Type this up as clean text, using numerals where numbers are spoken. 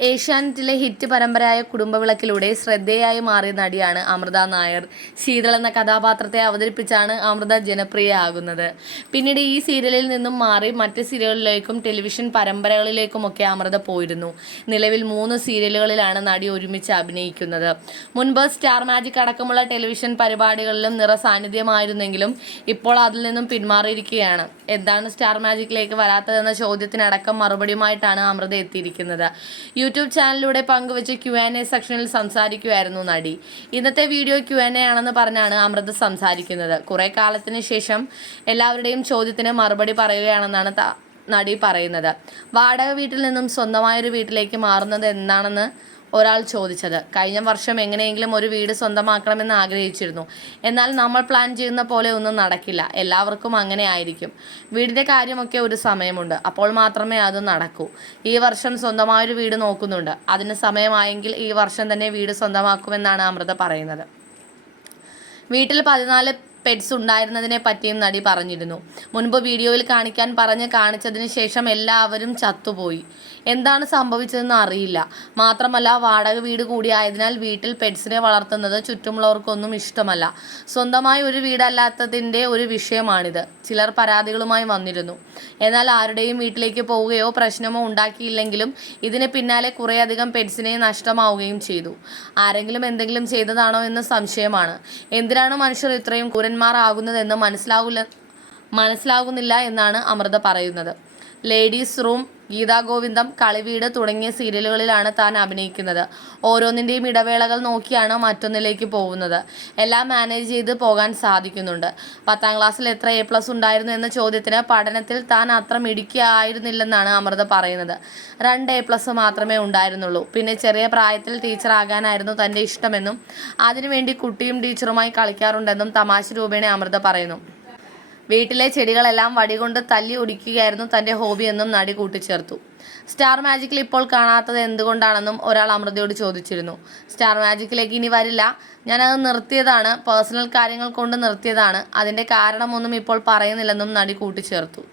ഏഷ്യാനെറ്റിലെ ഹിറ്റ് പരമ്പരയായ കുടുംബവിളക്കിലൂടെ ശ്രദ്ധേയായി മാറിയ നടിയാണ് അമൃത നായർ. ശീതൾ എന്ന കഥാപാത്രത്തെ അവതരിപ്പിച്ചാണ് അമൃത ജനപ്രിയയാകുന്നത്. പിന്നീട് ഈ സീരിയലിൽ നിന്നും മാറി മറ്റ് സീരിയലുകളിലേക്കും ടെലിവിഷൻ പരമ്പരകളിലേക്കുമൊക്കെ അമൃത പോയിരുന്നു. നിലവിൽ 3 സീരിയലുകളിലാണ് നടി ഒരുമിച്ച് അഭിനയിക്കുന്നത്. മുൻപ് സ്റ്റാർ മാജിക് അടക്കമുള്ള ടെലിവിഷൻ പരിപാടികളിലും നിറസാന്നിധ്യമായിരുന്നെങ്കിലും ഇപ്പോൾ അതിൽ നിന്നും പിന്മാറിയിരിക്കുകയാണ്. എന്താണ് സ്റ്റാർ മാജിക്കിലേക്ക് വരാത്തതെന്ന ചോദ്യത്തിനടക്കം മറുപടിയുമായിട്ടാണ് അമൃത എത്തിയിരിക്കുന്നത്. യൂട്യൂബ് ചാനലിലൂടെ പങ്കുവച്ച Q&A സെക്ഷനിൽ സംസാരിക്കുകയായിരുന്നു നടി. ഇന്നത്തെ വീഡിയോ Q&A ആണെന്ന് പറഞ്ഞാണ് അമൃത സംസാരിക്കുന്നത്. കുറെ കാലത്തിന് ശേഷം എല്ലാവരുടെയും ചോദ്യത്തിന് മറുപടി പറയുകയാണെന്നാണ് നടി പറയുന്നത്. വാടക വീട്ടിൽ നിന്നും സ്വന്തമായൊരു വീട്ടിലേക്ക് മാറുന്നത് എന്താണെന്ന് ഒരാൾ ചോദിച്ചത്. കഴിഞ്ഞ വർഷം എങ്ങനെയെങ്കിലും ഒരു വീട് സ്വന്തമാക്കണമെന്ന് ആഗ്രഹിച്ചിരുന്നു. എന്നാൽ നമ്മൾ പ്ലാൻ ചെയ്യുന്ന പോലെ ഒന്നും നടക്കില്ല. എല്ലാവർക്കും അങ്ങനെ ആയിരിക്കും. വീടിൻ്റെ കാര്യമൊക്കെ ഒരു സമയമുണ്ട്. അപ്പോൾ മാത്രമേ അത് നടക്കൂ. ഈ വർഷം സ്വന്തമായൊരു വീട് നോക്കുന്നുണ്ട്. അതിന് സമയമായെങ്കിൽ ഈ വർഷം തന്നെ വീട് സ്വന്തമാക്കുമെന്നാണ് അമൃത പറയുന്നത്. വീട്ടിൽ 14 പെറ്റ്സ് ഉണ്ടായിരുന്നതിനെ പറ്റിയും നടി പറഞ്ഞിരുന്നു. മുൻപ് വീഡിയോയിൽ കാണിക്കാൻ പറഞ്ഞ് കാണിച്ചതിന് ശേഷം എല്ലാവരും ചത്തുപോയി. എന്താണ് സംഭവിച്ചതെന്ന് അറിയില്ല. മാത്രമല്ല വാടക വീട് കൂടിയായതിനാൽ വീട്ടിൽ പെറ്റ്സിനെ വളർത്തുന്നത് ചുറ്റുമുള്ളവർക്കൊന്നും ഇഷ്ടമല്ല. സ്വന്തമായി ഒരു വീടല്ലാത്തതിൻ്റെ ഒരു വിഷയമാണിത്. ചിലർ പരാതികളുമായി വന്നിരുന്നു. എന്നാൽ ആരുടെയും വീട്ടിലേക്ക് പോവുകയോ പ്രശ്നമോ ഉണ്ടാക്കിയില്ലെങ്കിലും ഇതിന് പിന്നാലെ കുറേയധികം പെറ്റ്സിനെ നഷ്ടമാവുകയും ചെയ്തു. ആരെങ്കിലും എന്തെങ്കിലും ചെയ്തതാണോ എന്ന് സംശയമാണ്. എന്തിനാണ് മനുഷ്യർ ഇത്രയും ക്രൂരന്മാരാകുന്നതെന്ന് മനസ്സിലാകുന്നില്ല എന്നാണ് അമൃത പറയുന്നത്. ലേഡീസ് റൂം, ഗീതാഗോവിന്ദം, കളിവീട് തുടങ്ങിയ സീരിയലുകളിലാണ് താൻ അഭിനയിക്കുന്നത്. ഓരോന്നിൻ്റെയും ഇടവേളകൾ നോക്കിയാണ് മറ്റൊന്നിലേക്ക് പോകുന്നത്. എല്ലാം മാനേജ് ചെയ്ത് പോകാൻ സാധിക്കുന്നുണ്ട്. 10ാം ക്ലാസ്സിൽ എത്ര A+ ഉണ്ടായിരുന്നു എന്ന ചോദ്യത്തിന് പഠനത്തിൽ താൻ അത്ര മിടുക്കിയായിരുന്നില്ലെന്നാണ് അമൃത പറയുന്നത്. 2 A+ മാത്രമേ ഉണ്ടായിരുന്നുള്ളൂ. പിന്നെ ചെറിയ പ്രായത്തിൽ ടീച്ചറാകാനായിരുന്നു തൻ്റെ ഇഷ്ടമെന്നും അതിനുവേണ്ടി കുട്ടിയും ടീച്ചറുമായി കളിക്കാറുണ്ടെന്നും തമാശ രൂപേണ അമൃത പറയുന്നു. വീട്ടിലെ ചെടികളെല്ലാം വടികൊണ്ട് തല്ലി ഒടിക്കുകയായിരുന്നു തൻ്റെ ഹോബിയെന്നും നടി കൂട്ടിച്ചേർത്തു. സ്റ്റാർ മാജിക്കിൽ ഇപ്പോൾ കാണാത്തത് എന്തുകൊണ്ടാണെന്നും ഒരാൾ അമൃതയോട് ചോദിച്ചിരുന്നു. സ്റ്റാർ മാജിക്കിലേക്ക് ഇനി വരില്ല. ഞാനത് നിർത്തിയതാണ്. പേഴ്സണൽ കാര്യങ്ങൾ കൊണ്ട് നിർത്തിയതാണ്. അതിൻ്റെ കാരണമൊന്നും ഇപ്പോൾ പറയുന്നില്ലെന്നും നടി കൂട്ടിച്ചേർത്തു.